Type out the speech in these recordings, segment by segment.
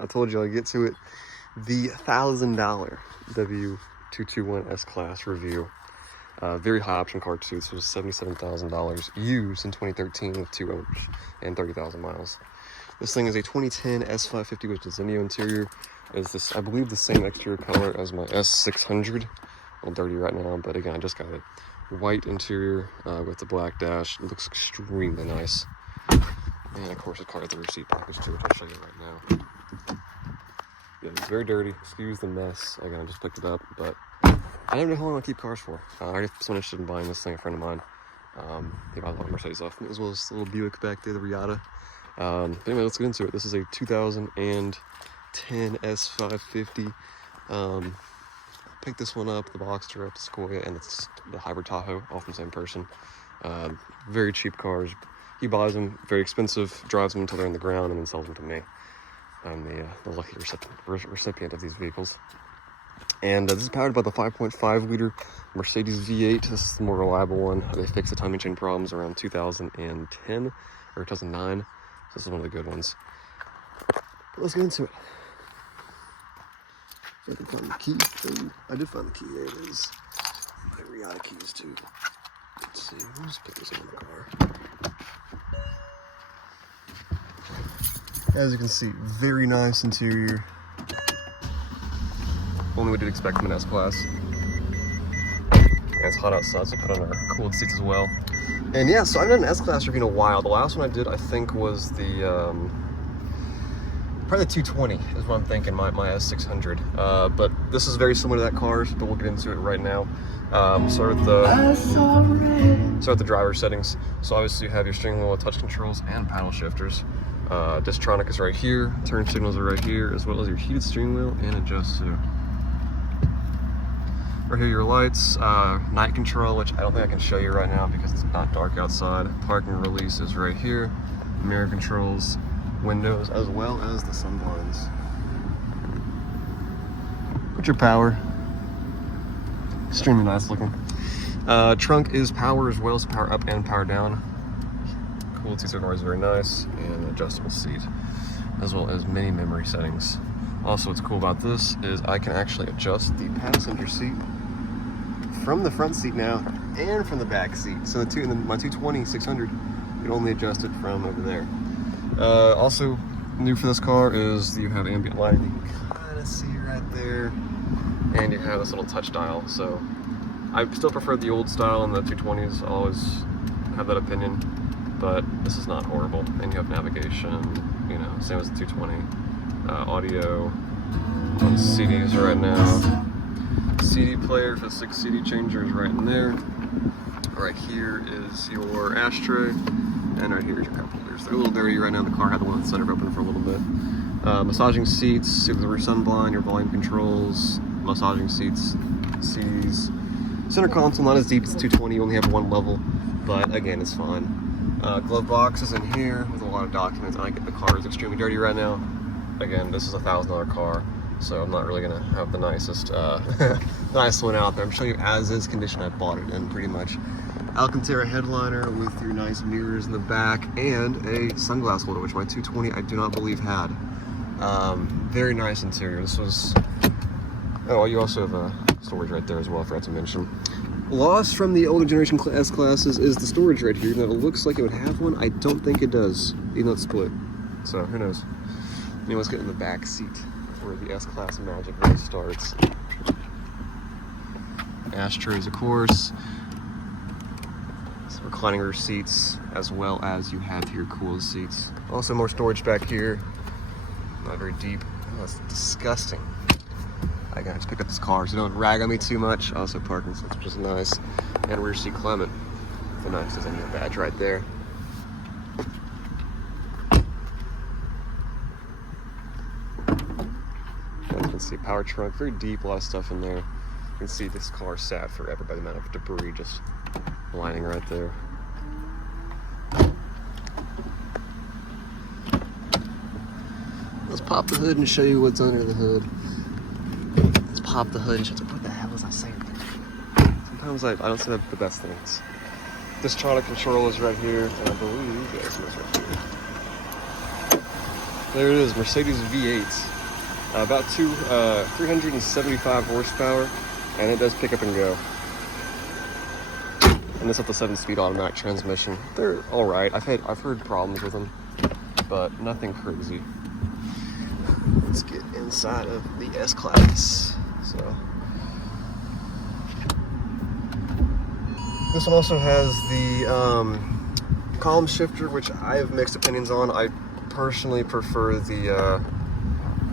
I told you I'd get to it. The $1,000 W221 S-Class review. Very high option car too. This was $77,000 used in 2013 with 2 owners and 30,000 miles. This thing is a 2010 S550 with the Zenio interior. Is this, I believe, the same exterior color as my S600. A little dirty right now, but again, I just got it. White interior with the black dash. It looks extremely nice. And of course, the car has the receipt package too, which I'll show you right now. Yeah, it's very dirty. Excuse the mess. Again, I just picked it up, but I don't know how long I'll keep cars for. I already have someone interested in buying this thing, a friend of mine. He bought a lot of Mercedes off me, as well as the little Buick back there, the Riata. But anyway, let's get into it. This is a 2010 S550. Picked this one up, the Boxster up, the Sequoia, and it's the Hybrid Tahoe, all from the same person. Very cheap cars. He buys them, very expensive, drives them until they're in the ground, and then sells them to me. I'm the lucky recipient of these vehicles. And this is powered by the 5.5 liter Mercedes V8. This is the more reliable one. They fixed the timing chain problems around 2010 or 2009. So this is one of the good ones. But let's get into it. I can find the key. Oh, I did find the key. There it is. My Riata keys too. Let's see. We'll just put this in the car. As you can see, very nice interior. Only we did expect from an S-Class. And it's hot outside, so put on our cooled seats as well. And yeah, so I've done an S-Class review in a while. The last one I did, I think, was the probably the 220 is what I'm thinking, my S600. But this is very similar to that car, but we'll get into it right now. Start with the driver settings. So obviously you have your steering wheel, touch controls, and paddle shifters. Distronic is right here, turn signals are right here, as well as your heated steering wheel and adjust to. Right here, your lights, night control, which I don't think I can show you right now because it's not dark outside. Parking release is right here. Mirror controls, windows, as well as the sun blinds. Put your power. Extremely nice looking. Trunk is power as well, so power up and power down. Cool seats are always very nice, and adjustable seat, as well as many memory settings. Also, what's cool about this is I can actually adjust the passenger seat from the front seat now and from the back seat. So my 220 600, you can only adjust it from over there. Also new for this car is you have ambient lighting. You can kind of see right there, and you have this little touch dial. So I still prefer the old style in the 220s. I always have that opinion, but this is not horrible. And you have navigation, you know, same as the 220. Audio on CDs right now. CD player for the 6 CD changer is right in there. Right here is your ashtray, and right here is your cup holders. They're a little dirty right now. The car had the one that's centered open for a little bit. Massaging seats, the rear sun blind, your volume controls, massaging seats, CDs. Center console not as deep as 220. You only have one level, but again, it's fine. Glove box is in here with a lot of documents. I get the car is extremely dirty right now. Again, this is a $1,000 car, so I'm not really gonna have the nicest, nice one out there. I'm showing you as is condition I bought it in, pretty much. Alcantara headliner with your nice mirrors in the back and a sunglass holder, which my 220 I do not believe had. Very nice interior. This was. Oh, you also have storage right there as well. I forgot to mention. Lost from the older generation S classes is the storage right here. Now it looks like it would have one. I don't think it does, even though it's split. So who knows? Anyway, let's get in the back seat where the S-Class magic really starts. Ashtrays, of course. Some reclining rear seats, as well as you have your cooled seats. Also more storage back here. Not very deep. Oh, that's disgusting. I gotta just pick up this car so don't rag on me too much. Also parking seats, which is nice. And rear seat climate. It's a nice design badge right there. See, power trunk, very deep, a lot of stuff in there. You can see this car sat forever by the amount of debris just lining right there. Let's pop the hood and show you what's under the hood. Let's pop the hood and show you what the hell was I saying? Sometimes I don't say the best things. Distronic control is right here, and I believe, yes, it's right here. There it is, Mercedes V8. About 375 horsepower, and it does pick up and go. And this is the 7-speed automatic transmission. They're all right. I've heard problems with them, but nothing crazy. Let's get inside of the S-Class. So this one also has the column shifter, which I have mixed opinions on. I personally prefer the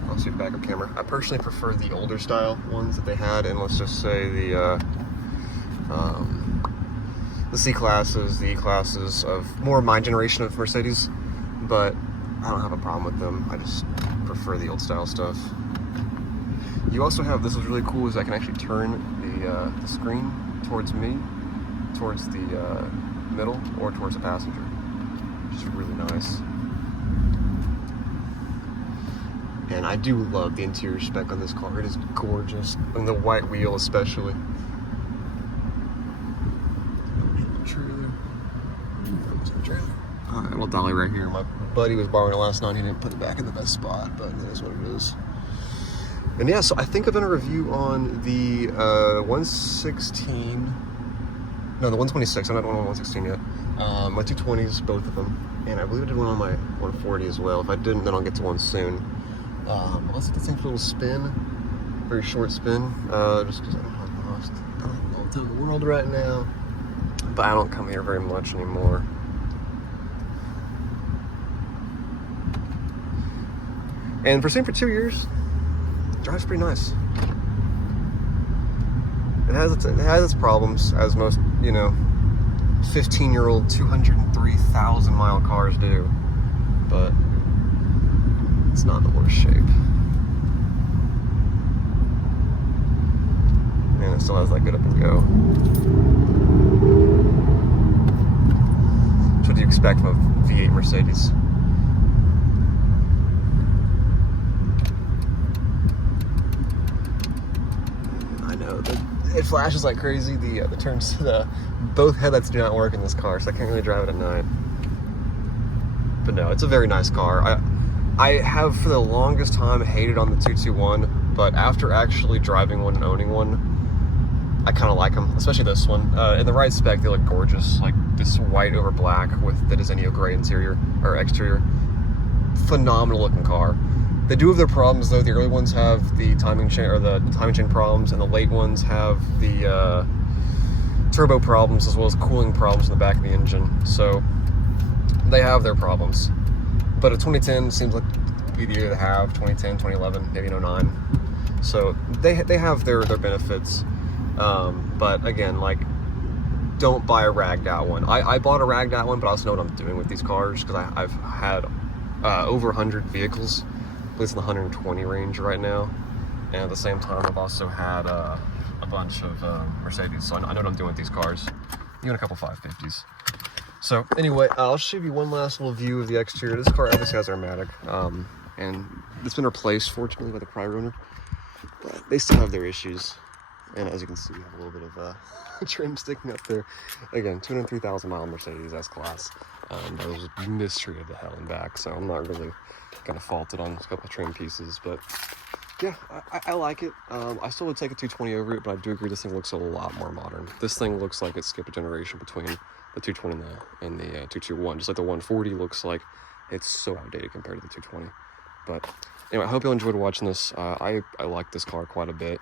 I'll see the backup camera. I personally prefer the older style ones that they had, and let's just say the C-classes, the E-classes of more my generation of Mercedes, but I don't have a problem with them. I just prefer the old style stuff. You also have, this is really cool, is I can actually turn the screen towards me, towards the middle, or towards the passenger, which is really nice. And I do love the interior spec on this car. It is gorgeous, and the white wheel especially. Alright, little dolly right here. My buddy was borrowing it last night. He didn't put it back in the best spot, but it is what it is. And yeah, so I think I've done a review on the 116. No, the 126. I'm not on 116 yet. My 220s, both of them. And I believe I did one on my 140 as well. If I didn't, then I'll get to one soon. Let's get this thing for a little spin. Very short spin. Just because I don't have all the time in the world right now. But I don't come here very much anymore. And for sitting for 2 years, it drives pretty nice. It has its problems, as most, 15-year-old 203,000 mile cars do, but it's not in the worst shape. And it still has that good up and go. So what do you expect from a V8 Mercedes? It flashes like crazy. The turns, both headlights do not work in this car, so I can't really drive it at night. But no, it's a very nice car. I have for the longest time hated on the 221, but after actually driving one and owning one, I kind of like them, especially this one. In the right spec, they look gorgeous, like this white over black with the Desenio gray interior or exterior. Phenomenal looking car. They do have their problems though. The early ones have the timing chain problems, and the late ones have the turbo problems as well as cooling problems in the back of the engine. So they have their problems. But a 2010 seems like the year to have. 2010, 2011, maybe 09. So they have their benefits. But again, like, don't buy a ragged out one. I bought a ragged out one, but I also know what I'm doing with these cars because I've had over 100 vehicles. At least in the 120 range right now, and at the same time I've also had a bunch of Mercedes, so I know what I'm doing with these cars, even a couple 550s. So anyway, I'll show you one last little view of the exterior. This car obviously has aromatic, and it's been replaced fortunately by the prior owner, but they still have their issues. And as you can see, we have a little bit of trim sticking up there. Again, 203,000 mile Mercedes S-Class. That was mistreated to hell and back, so I'm not really gonna fault it on a couple of trim pieces, but yeah, I like it. I still would take a 220 over it, but I do agree this thing looks a lot more modern. This thing looks like it skipped a generation between the 220 and the 221. Just like the 140 looks like it's so outdated compared to the 220. But anyway, I hope you enjoyed watching this. I like this car quite a bit,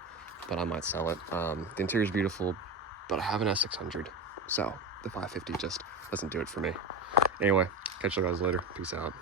but I might sell it. The interior is beautiful, but I have an S600, so the 550 just doesn't do it for me. Anyway, catch you guys later. Peace out.